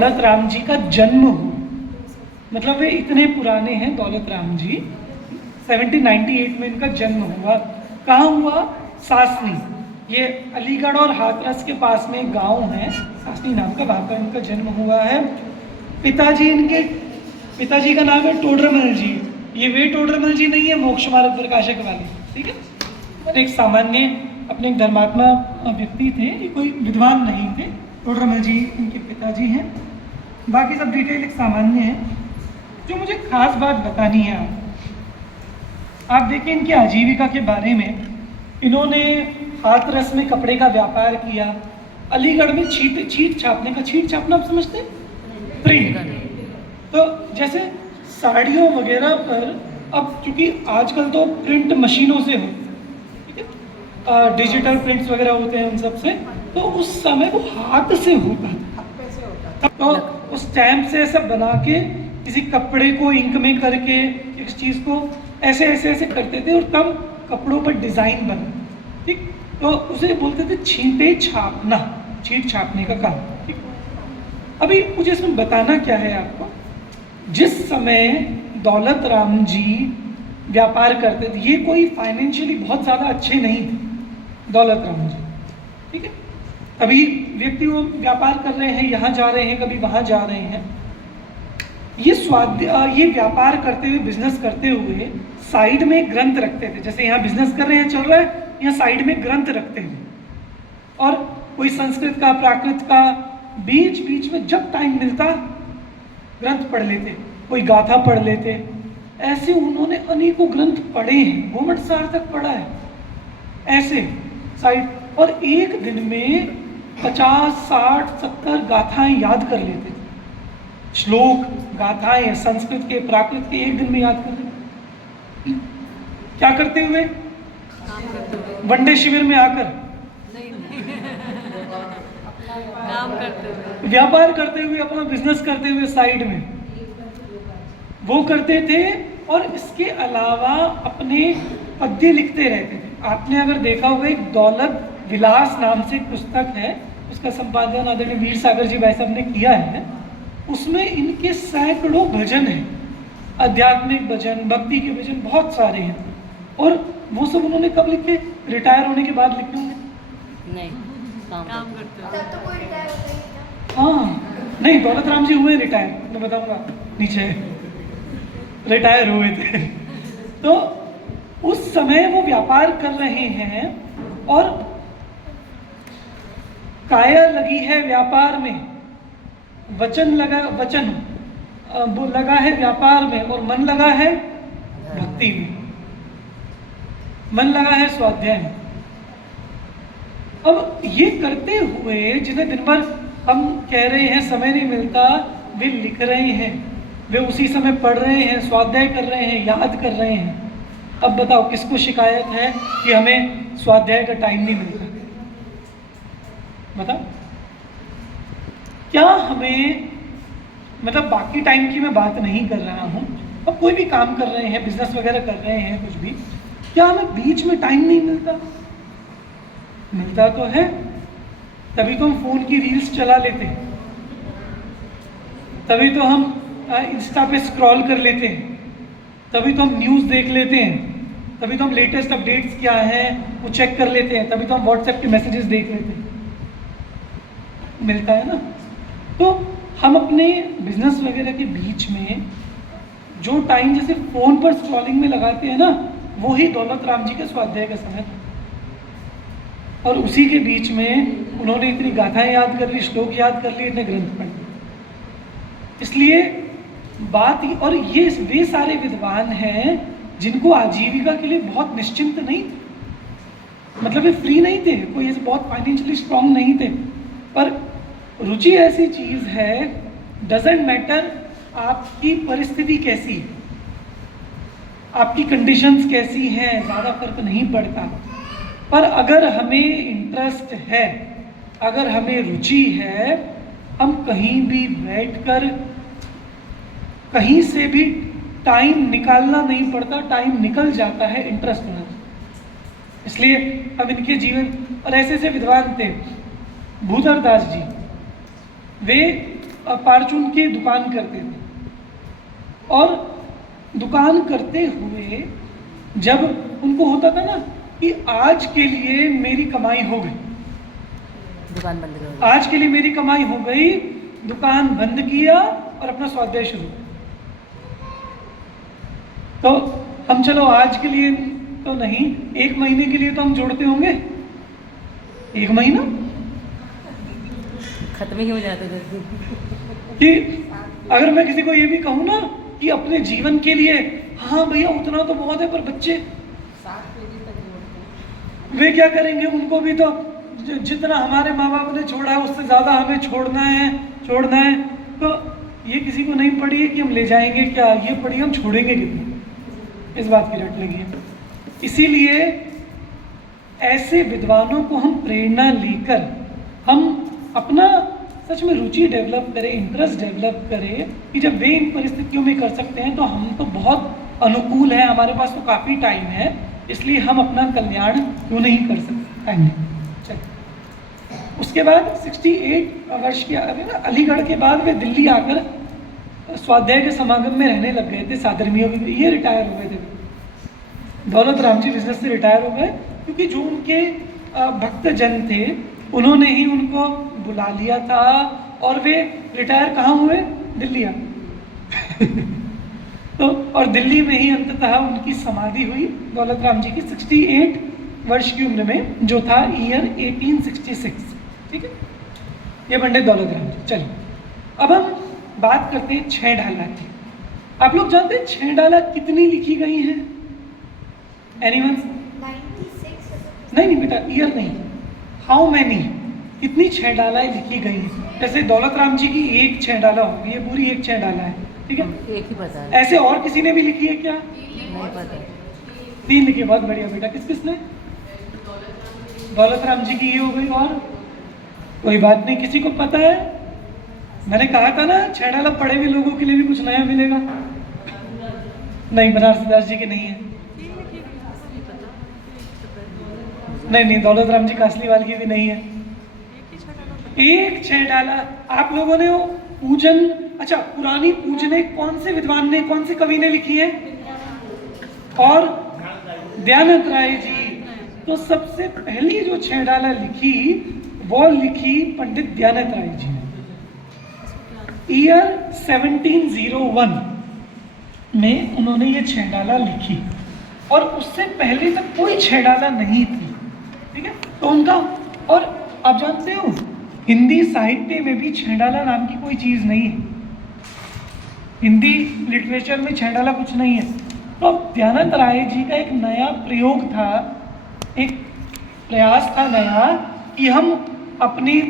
दौलत राम जी का जन्म हुआ, मतलब वे इतने पुराने हैं दौलत राम जी। 1798 में इनका जन्म हुआ। कहाँ हुआ? सासनी। ये अलीगढ़ और हाथरस के पास में एक गांव है सासनी नाम का, वहाँ पर इनका जन्म हुआ है। पिताजी का नाम है टोडरमल जी। ये वे टोडरमल जी नहीं है मोक्ष मार्ग प्रकाशक वाले, ठीक है। एक सामान्य अपने एक धर्मात्मा व्यक्ति थे, ये कोई विद्वान नहीं थे। टोडरमल जी इनके पिताजी हैं। बाकी सब डिटेल एक सामान्य है। जो मुझे खास बात बतानी है आप देखिए इनकी आजीविका के बारे में। इन्होंने हाथरस में कपड़े का व्यापार किया, अलीगढ़ में छीट छापने का, छीट छापना आप समझते हैं, प्रिंट। तो जैसे साड़ियों वगैरह पर अब चूंकि आजकल तो प्रिंट मशीनों से हो, ठीक है, डिजिटल प्रिंट्स वगैरह होते हैं उन सब से, तो उस समय वो हाथ से होता था। तो उस स्टैम्प से ऐसा बना के किसी कपड़े को इंक में करके इस चीज़ को ऐसे ऐसे ऐसे करते थे और तब कपड़ों पर डिज़ाइन बना, ठीक। तो उसे बोलते थे छींटे छापना, छींट छापने का काम, ठीक। अभी मुझे इसमें बताना क्या है आपको, जिस समय दौलत राम जी व्यापार करते थे, ये कोई फाइनेंशियली बहुत ज़्यादा अच्छे नहीं थे दौलत राम जी, ठीक है। अभी व्यक्ति वो व्यापार कर रहे हैं, यहाँ जा रहे हैं, कभी वहाँ जा रहे हैं। ये व्यापार करते हुए, बिजनेस करते हुए साइड में ग्रंथ रखते थे। जैसे यहाँ बिजनेस कर रहे हैं, चल रहा है, यहाँ साइड में ग्रंथ रखते हैं और कोई संस्कृत का, प्राकृत का, बीच बीच में जब टाइम मिलता ग्रंथ पढ़ लेते, कोई गाथा पढ़ लेते। ऐसे उन्होंने अनेकों ग्रंथ पढ़े हैं, गोमट सार तक पढ़ा है ऐसे साइड। और एक दिन में 50, 60, 70 गाथाएं याद कर लेते थे। श्लोक, गाथाएं संस्कृत के, प्राकृत के एक दिन में याद कर लेते। क्या करते हुए? वनडे शिविर में आकर काम करते हुए, व्यापार करते हुए, अपना बिजनेस करते हुए साइड में वो करते थे। और इसके अलावा अपने पद्य लिखते रहते थे। आपने अगर देखा होगा, एक दौलत विलास नाम से एक पुस्तक है, उसका संपादन आदरणीय वीर सागर जी भाई साहब ने किया है। उसमें इनके सैकड़ों भजन हैं, आध्यात्मिक भजन, भक्ति के भजन बहुत सारे हैं। और वो सब उन्होंने कब लिखे? रिटायर होने के बाद लिखे होंगे। नहीं, काम करते हुए। तब तो कोई रिटायर होता ही नहीं था। हाँ, नहीं, दौलत राम जी हुए रिटायर, मैं बताऊंगा नीचे रिटायर हुए थे। तो उस समय वो व्यापार कर रहे हैं और काया लगी है व्यापार में, वचन लगा है व्यापार में, और मन लगा है भक्ति में, मन लगा है स्वाध्याय में। अब ये करते हुए, जिन्हें दिन भर हम कह रहे हैं समय नहीं मिलता, वे लिख रहे हैं, वे उसी समय पढ़ रहे हैं, स्वाध्याय कर रहे हैं, याद कर रहे हैं। अब बताओ किसको शिकायत है कि हमें स्वाध्याय का टाइम नहीं मिलता? बताओ, क्या हमें, मतलब बाकी टाइम की मैं बात नहीं कर रहा हूँ, अब कोई भी काम कर रहे हैं, बिजनेस वगैरह कर रहे हैं, कुछ भी, क्या हमें बीच में टाइम नहीं मिलता? मिलता तो है, तभी तो हम फोन की रील्स चला लेते हैं, तभी तो हम इंस्टा पे स्क्रॉल कर लेते हैं, तभी तो हम न्यूज़ देख लेते हैं, तभी तो हम लेटेस्ट अपडेट्स क्या हैं वो चेक कर लेते हैं, तभी तो हम व्हाट्सएप के मैसेजेस देख लेते हैं। मिलता है ना? तो हम अपने बिजनेस वगैरह के बीच में जो टाइम जैसे फ़ोन पर स्क्रॉलिंग में लगाते हैं ना, वो ही दौलत राम जी के स्वाध्याय का समय था। और उसी के बीच में उन्होंने इतनी गाथाएं याद कर ली, श्लोक याद कर लिए, इतने ग्रंथ पढ़ लिए। इसलिए बात ही, और ये वे सारे विद्वान हैं जिनको आजीविका के लिए बहुत निश्चिंत नहीं थे, मतलब वे फ्री नहीं थे, कोई ऐसे बहुत फाइनेंशियली स्ट्रांग नहीं थे। पर रुचि ऐसी चीज़ है, डजेंट मैटर आपकी परिस्थिति कैसी है, आपकी कंडीशंस कैसी हैं, ज़्यादा फर्क नहीं पड़ता। पर अगर हमें इंटरेस्ट है, अगर हमें रुचि है, हम कहीं भी बैठकर, कहीं से भी टाइम निकालना नहीं पड़ता, टाइम निकल जाता है, इंटरेस्ट होना चाहिए। इसलिए हम इनके जीवन, और ऐसे ऐसे विद्वान थे, भूधर दास जी, वे फार्चून की दुकान करते थे और दुकान करते हुए जब उनको होता था ना कि आज के लिए मेरी कमाई हो गई, दुकान बंद करो। आज के लिए मेरी कमाई हो गई, दुकान बंद किया और अपना स्वाध्याय शुरू। तो हम चलो आज के लिए तो नहीं, 1 महीने के लिए तो हम जोड़ते होंगे, 1 महीना खत्म ही हो जाते थे। कि अगर मैं किसी को ये भी कहूँ ना कि अपने जीवन के लिए, हाँ भैया उतना तो बहुत है, पर बच्चे वे क्या करेंगे, उनको भी तो जितना हमारे माँ बाप ने छोड़ा है उससे ज़्यादा हमें छोड़ना है। तो ये किसी को नहीं पड़ी है कि हम ले जाएंगे क्या, ये पड़ी हम छोड़ेंगे कितना, इस बात की रट लगी है। इसीलिए ऐसे विद्वानों को हम प्रेरणा लेकर हम अपना सच में रुचि डेवलप करें, इंटरेस्ट डेवलप करें कि जब वे इन परिस्थितियों में कर सकते हैं तो हम तो बहुत अनुकूल है, हमारे पास तो काफ़ी टाइम है, इसलिए हम अपना कल्याण क्यों नहीं कर सकते। टाइम नहीं। चलिए, उसके बाद 68 वर्ष के अलीगढ़ के बाद वे दिल्ली आकर स्वाध्याय के समागम में रहने लग गए थे। साधर्मियों के ये रिटायर हो गए थे, दौलत राम जी बिजनेस से रिटायर हो गए, क्योंकि जो उनके भक्तजन थे उन्होंने ही उनको बुला लिया था और वे रिटायर कहाँ हुए, दिल्ली आ तो और दिल्ली में ही अंततः उनकी समाधि हुई दौलत राम जी की 68 वर्ष की उम्र में, जो था ईयर 1866। ठीक है, ये पंडित दौलत राम जी। चलिए अब हम बात करते हैं 6 डाला की। आप लोग जानते हैं 6 डाला कितनी लिखी गई हैं? एनीवन? 96 नहीं बेटा, ईयर नहीं, हाउ मैनी, कितनी 6 डालाएं लिखी गई हैं? जैसे दौलत राम जी की एक 6 डाला होगी, ये पूरी एक 6 डाला है। ठीक है, एक ही पता है, ऐसे और किसी ने भी लिखी है क्या? नहीं पता। 3 लिखी, बहुत बढ़िया बेटा। किस किसने? दौलत राम जी की ये हो गई, और कोई बात नहीं, किसी को पता है? मैंने कहा था ना 6 डाला पढ़े हुए लोगों के लिए भी कुछ नया मिलेगा। नहीं, बनारसी दास जी की नहीं है। नहीं, दौलत राम जी कासली वाल की भी नहीं है। एक 6 डाला आप लोगों ने वो पूजन, अच्छा पुरानी पूजने कौन से विद्वान ने, कौन से कवि ने लिखी है? और दयानंद राय जी। तो सबसे पहली जो 6 डाला लिखी वो लिखी पंडित दयानंद राय जी ने, ईयर 1701 में उन्होंने ये 6 डाला लिखी, और उससे पहले तक कोई 6 डाला नहीं थी। ठीक है, तो उनका, और आप जानते हो हिंदी साहित्य में भी 6 डाला नाम की कोई चीज़ नहीं है, हिंदी लिटरेचर में 6 डाला कुछ नहीं है। तो दयानंद राय जी का एक नया प्रयोग था, एक प्रयास था नया, कि हम अपनी